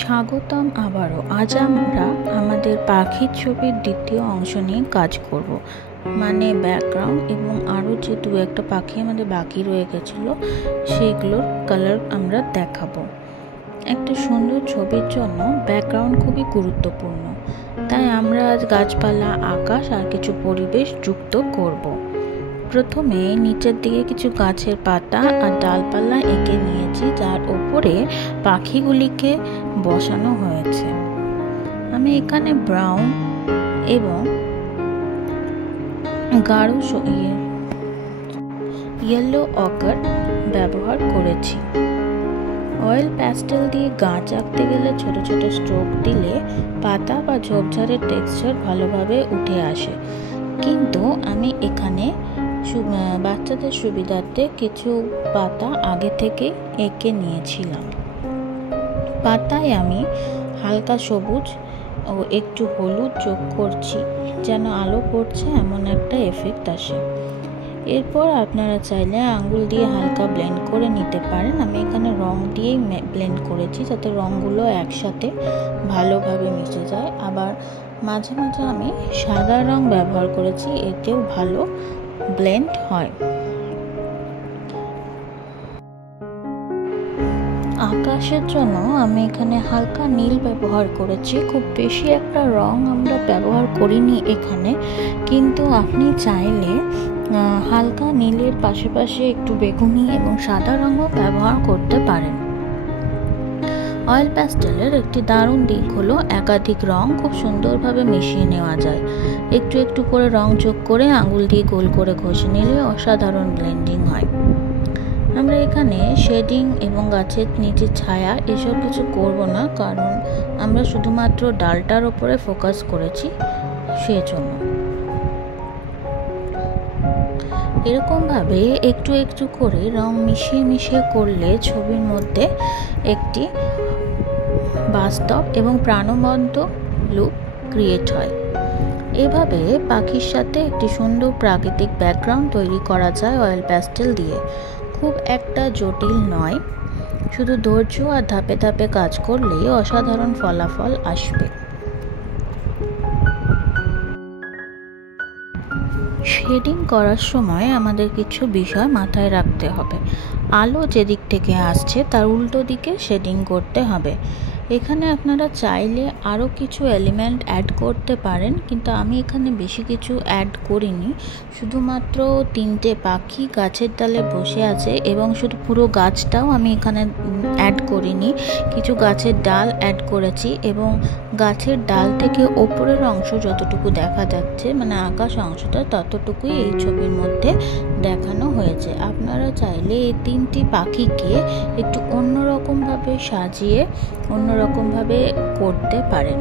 স্বাগতম আবারও। আজ আমরা আমাদের পাখির ছবির দ্বিতীয় অংশ নিয়ে কাজ করব, মানে ব্যাকগ্রাউন্ড এবং আরও যে দু একটা পাখি আমাদের বাকি রয়ে গেছিলো সেগুলোর কালার আমরা দেখাবো। একটা সুন্দর ছবির জন্য ব্যাকগ্রাউন্ড খুবই গুরুত্বপূর্ণ, তাই আমরা আজ গাছপালা, আকাশ আর কিছু পরিবেশ যুক্ত করব। প্রথমে নিচের দিকে কিছু গাছের পাতা আর ডালপালা এঁকে নিয়েছি, যার ওপরে পাখিগুলিকে বসানো হয়েছে। আমি এখানে ব্রাউন এবং গাঢ় ইয়েলো অকার ব্যবহার করেছি। অয়েল প্যাস্টেল দিয়ে গাছ আঁকতে গেলে ছোট ছোট স্ট্রোক দিলে পাতা বা ঝোপঝাড়ের টেক্সচার ভালোভাবে উঠে আসে, কিন্তু আমি এখানে বাচ্চাদের সুবিধার্থে কিছু পাতা আগে থেকে এঁকে নিয়েছিলাম। পাতায় আমি হালকা সবুজ ও একটু হলুদ যোগ করছি, যেন আলো পড়ছে এমন একটা এফেক্ট আসে। এরপর আপনারা চাইলে আঙ্গুল দিয়ে হালকা ব্লেন্ড করে নিতে পারেন। আমি এখানে রং দিয়েই ব্লেন্ড করেছি, যাতে রঙগুলো একসাথে ভালোভাবে মিশে যায়। আবার মাঝে মাঝে আমি সাদা রং ব্যবহার করেছি, এতেও ভালো ব্লেন্ড হয়। আকাশের জন্য আমি এখানে হালকা নীল ব্যবহার করেছি। খুব বেশি একটা রং আমরা ব্যবহার করিনি এখানে, কিন্তু আপনি চাইলে হালকা নীলের পাশে একটু বেগুনি এবং সাদা রঙও ব্যবহার করতে পারেন। অয়েল প্যাস্টেলের একটি দারুণ দিক হলো একাধিক রং খুব সুন্দরভাবে মিশিয়ে নেওয়া যায়। একটু একটু করে রং যোগ করে আঙুল দিয়ে গোল করে ঘষে নিলে অসাধারণ ব্লেন্ডিং হয়। আমরা এখানে শেডিং এবং গাছের নিচে ছায়া এসব কিছু করব না, কারণ আমরা শুধুমাত্র ডালটার ওপরে ফোকাস করেছি, সেজন্য। এরকমভাবে একটু একটু করে রং মিশিয়ে করলে ছবির মধ্যে একটি বাস্তব এবং প্রাণবন্ত লুক ক্রিয়েট হয়। এভাবে পাখির সাথে একটি সুন্দর প্রাকৃতিক ব্যাকগ্রাউন্ড তৈরি করা যায় অয়েল প্যাস্টেল দিয়ে। খুব একটা জটিল নয়, শুধু ধৈর্য আর ধাপে ধাপে কাজ করলেই অসাধারণ ফলাফল আসবে। শেডিং করার সময় আমাদের কিছু বিষয় মাথায় রাখতে হবে। আলো যেদিক থেকে আসছে তার উল্টো দিকে শেডিং করতে হবে। এখানে আপনারা চাইলে আরও কিছু এলিমেন্ট অ্যাড করতে পারেন, কিন্তু আমি এখানে বেশি কিছু অ্যাড করিনি। শুধুমাত্র তিনটে পাখি গাছের ডালে বসে আছে এবং শুধু পুরো গাছটাও আমি এখানে অ্যাড করিনি, কিছু গাছের ডাল অ্যাড করেছি এবং গাছের ডাল থেকে ওপরের অংশ যতটুকু দেখা যাচ্ছে, মানে আকাশ অংশটা, ততটুকুই এই ছবির মধ্যে দেখানো হয়েছে। আপনারা চাইলে এই তিনটি পাখিকে একটু অন্যরকমভাবে সাজিয়ে অন্যরকমভাবে করতে পারেন।